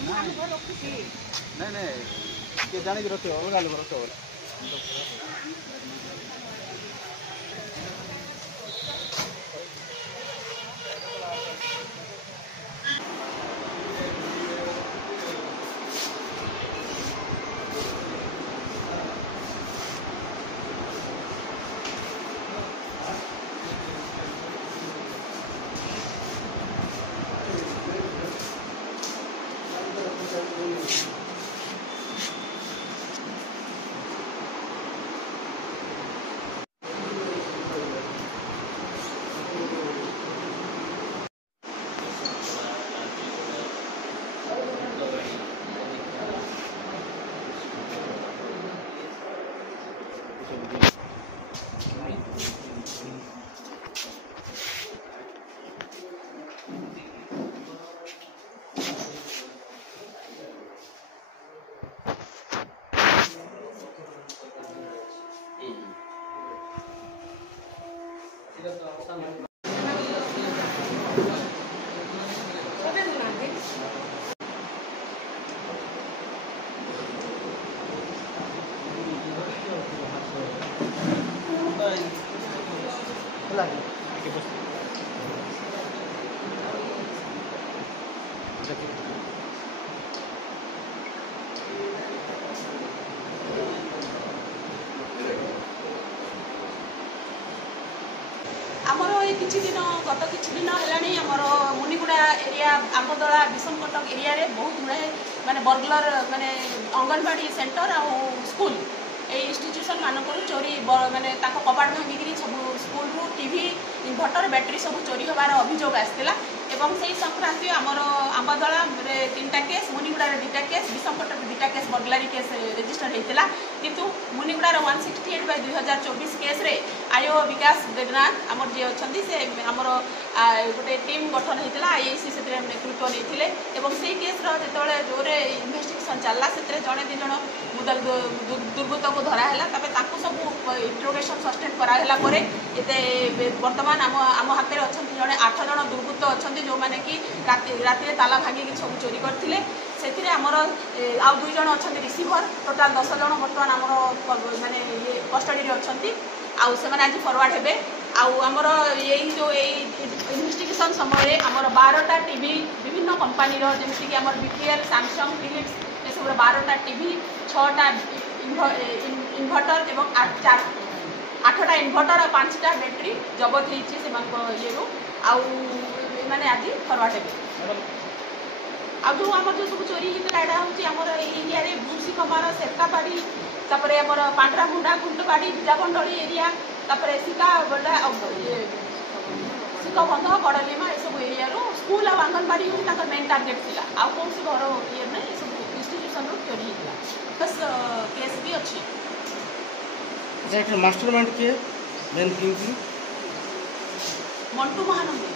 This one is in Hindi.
नहीं नहीं ये जाने की रखे हो गाली रखे हो आमर ये किछि दिन गत किछि दिन है आमर मुनिगुड़ा एरिया आंबदला विषम कटक एरिया रे बहुत गुड़ाए माने बर्गलर माने अंगनवाड़ी सेंटर आ स्कूल ए इंस्टीट्यूशन मानक चोरी माने कबाट भांगिकी सब स्कूल रू टीवी इन्भर्टर बैटेरी सब चोरी होबार अभियोग आसला एवं से संक्रांति आमर आंबदला 3टा केस मुनिगुड़ा 2टा केस विषम कटक 2टा केस बर्गलारी केस रेजिस्टर होता किंतु मुनिगुड़ा 168/2024 केस रे आयो विकास देवनाथ आमर जी अच्छा से आमर गोटे टीम गठन होता आईआईसी से नेतृत्व नहीं से केस जो जोरे इन्वेस्टिगेशन चलला से जड़े दी जन दुर्बृत्त को धराला सब इंट्रोगेशन सस्टेन कराला बर्तमान आम हाथ में अच्छा जड़े 8 जन दुर्बृत्त अच्छा जो मैंने कि राति ताला भांगिकी सब चोरी करते से आमर आउ 2 जन अच्छा रिसीभर टोटाल 10 जन बर्तमान आमर माने ये कस्टडी अच्छा आउ से आज फरवर्ड हेबे आमर यही जो इन्वेस्टिगेशन समय आमर 12टा टीवी विभिन्न कंपनी जमीक आम बीटीएल सैमसंग फिलिप्स ये सब 12टा टीवी 6टा इन्भर्टर एवं 8टा इन्भर्टर और 5टा बैटेरी जबत होती ये मैंने आज फरवर्ड हेबे आ जो आम जो सब चोरी होता है आमर एरिया भूसी कमार सेरकापाड़ी तापर आमर पांड्रामुंडा घुंटबाड़ी बिजाबंडली एरिया तापर सिकाबड़ा सिकबंध बड़लीमा ये सब एरिया स्कूल और आंगनबाड़ी हूँ मेन टार्गेट थी आउ कौन घर ये ना ये सब इंस्टीट्यूशन चोरी होता बस केस भी अच्छी मास्टरमाइंड किए मेन किंग मंटू महानंदी।